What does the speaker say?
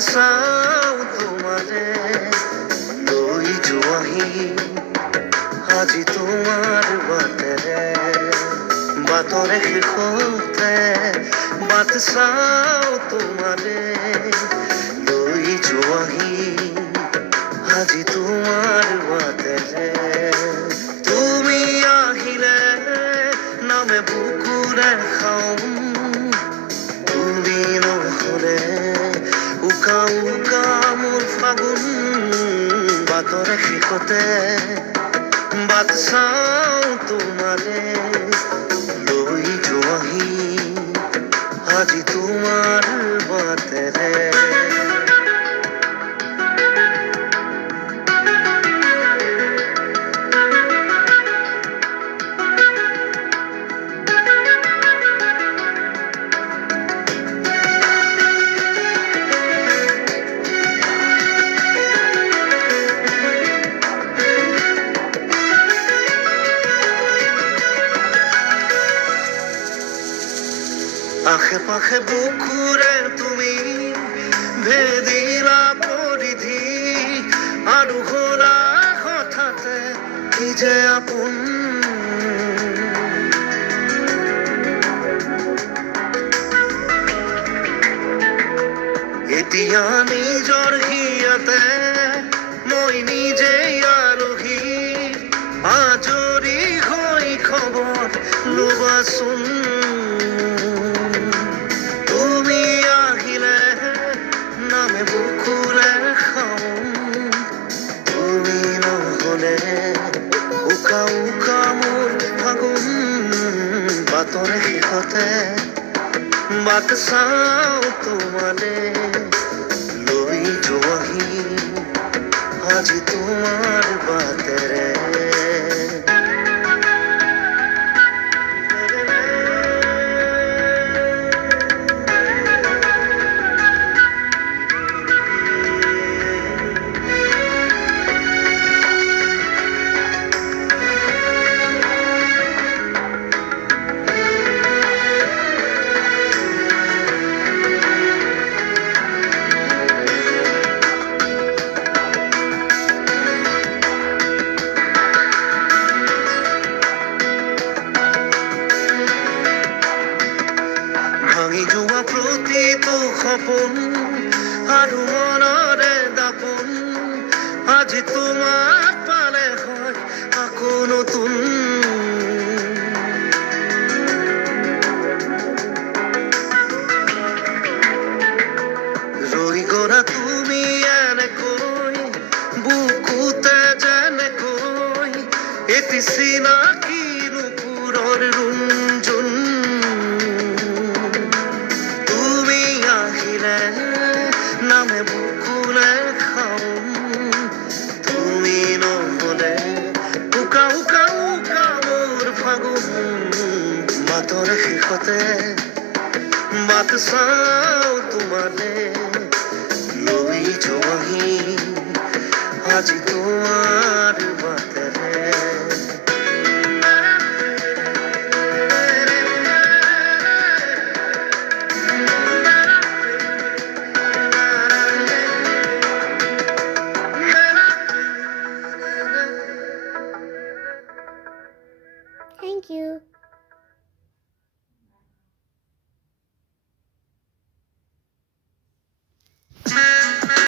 চাওঁ তোমাৰে লৈ যোৱাহি আজি তোমাৰ বাটেৰে বাটৰে শেষতে বাট চাওঁ তোমাৰে লৈ যোৱাহি আজি তোমাৰ বাটেৰে তুমি আহিলে নামে বুকুৰে খাওঁ তুমি নহ'লে উকা উকা মোৰ ফাগুন বাটৰে শেষতে বাট চাওঁ তোমাৰে লৈ যোৱাহি আজি তোমাৰ বাটেৰে আশে পাশে বুকুৰে তুমি ভেদিলা পৰিধি আৰু হলা হঠাতে কি যে আপোন এতিয়া নিজৰ হিয়াতে মই নিজেই আলহী আজৰি হৈ খবৰ ল'বাচোন বুকুৰে খাওঁ তুমি নহ'লে উকা উকা মোৰ ফাগুন বাটৰে শেষতে বাট চাওঁ তোমাৰে লৈ যোৱাহি আজি তোমাৰ বাটেৰে ভাঙি যোৱা প্ৰতিটো সপোন আৰু মনৰে দাপোন আজি তোমাক পালে হয় আকৌ নতুন ৰৈ গ'লা তুমি এনেকৈ বুকুতে যেনেকৈ এটি চিনাকি ৰূপৰ ৰুঞ্জুন নামে বুকুৰে খাওঁ তুমি নহ'লে উকা উকা উকা মোৰ ফাগুন বাটৰে শেষতে বাট চাওঁ তোমাৰে লৈ যোৱাহি আজি